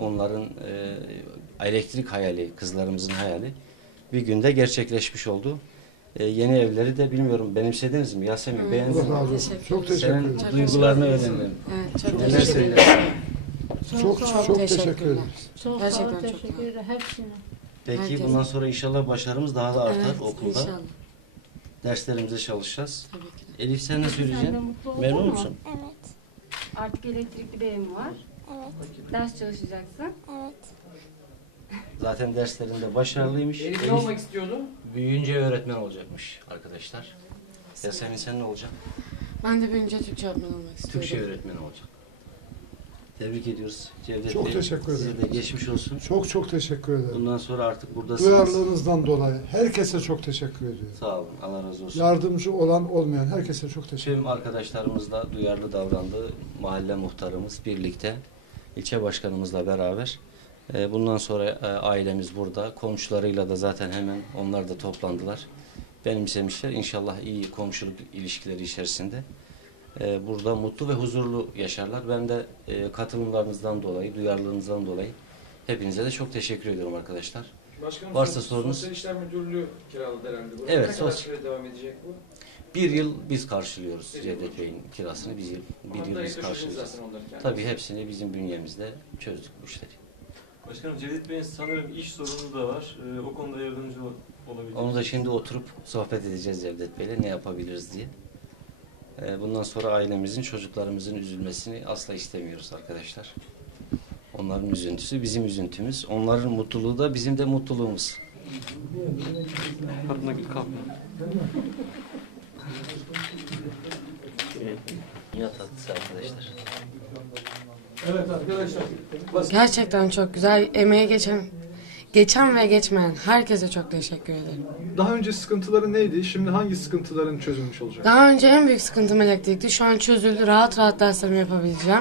Onların elektrik hayali, kızlarımızın hayali bir günde gerçekleşmiş oldu. Yeni evleri de bilmiyorum benimsediniz mi? Yasemin beğendin mi? Çok teşekkür ederim. Senin duygularını öğrendim. Evet, çok Neler teşekkür ederim. söylersin? Çok teşekkür ederim. Çok Gerçekten sağ ol, çok teşekkür ederim hepsine. Peki Herkes. bundan sonra inşallah başarımız daha da artar Evet, okulda. İnşallah. Derslerimize çalışacağız. Tabii ki de. Elif sen ne Sen de söyleyeceksin? mutlu oldun Memnun mu? musun? Evet, Artık elektrikli bir evin var. evet, Ders çalışacaksın. evet. Zaten derslerinde başarılıymış. Elif ne olmak istiyordu? Büyüyünce öğretmen olacakmış arkadaşlar. Yasemin sen ne olacaksın? Ben de büyünce Türkçe öğretmeni olmak istiyorum. Türkçe öğretmeni olacak. Tebrik ediyoruz. Cevdet Çok Bey, teşekkür ederim. size de geçmiş olsun. Çok teşekkür ederim. Bundan sonra artık buradasınız. Duyarlılığınızdan dolayı herkese çok teşekkür ediyorum. Sağ olun. Allah razı olsun. Yardımcı olan olmayan herkese çok teşekkür ederim. Tüm arkadaşlarımızla duyarlı davrandı. Mahalle muhtarımız birlikte, ilçe başkanımızla beraber. Bundan sonra ailemiz burada. Komşularıyla da zaten hemen onlar da toplandılar. Benimsemişler. İnşallah iyi komşuluk ilişkileri içerisinde burada mutlu ve huzurlu yaşarlar. Ben de katılımlarınızdan dolayı, duyarlılığınızdan dolayı hepinize de çok teşekkür ediyorum arkadaşlar. Başkanım, Varsa sorunuz. Sosyal İşler Müdürlüğü kiraladı herhalde. Buraya. Evet, Ne kadar sosyal- süre devam edecek bu? Bir yıl biz karşılıyoruz Cevdet Bey'in kirasını. Bir yıl Onları biz taşıdınız karşılayacağız. zaten onları kendiniz. Tabii hepsini bizim bünyemizde çözdük bu işleri. Başkanım Cevdet Bey'in sanırım iş sorunu da var. O konuda yardımcı olabilir. Onu da şimdi oturup sohbet edeceğiz Cevdet Bey'le ne yapabiliriz diye. Bundan sonra ailemizin, çocuklarımızın üzülmesini asla istemiyoruz arkadaşlar. Onların üzüntüsü bizim üzüntümüz. Onların mutluluğu da bizim de mutluluğumuz. Kadına gül kalk. Dünya tatlısı arkadaşlar. Evet arkadaşlar. Gerçekten çok güzel. Emeğe geçen ve geçmeyen herkese çok teşekkür ederim. Daha önce sıkıntıları neydi? Şimdi hangi sıkıntıların çözülmüş olacak? Daha önce en büyük sıkıntım elektrikti. Şu an çözüldü. Rahat rahat derslerimi yapabileceğim.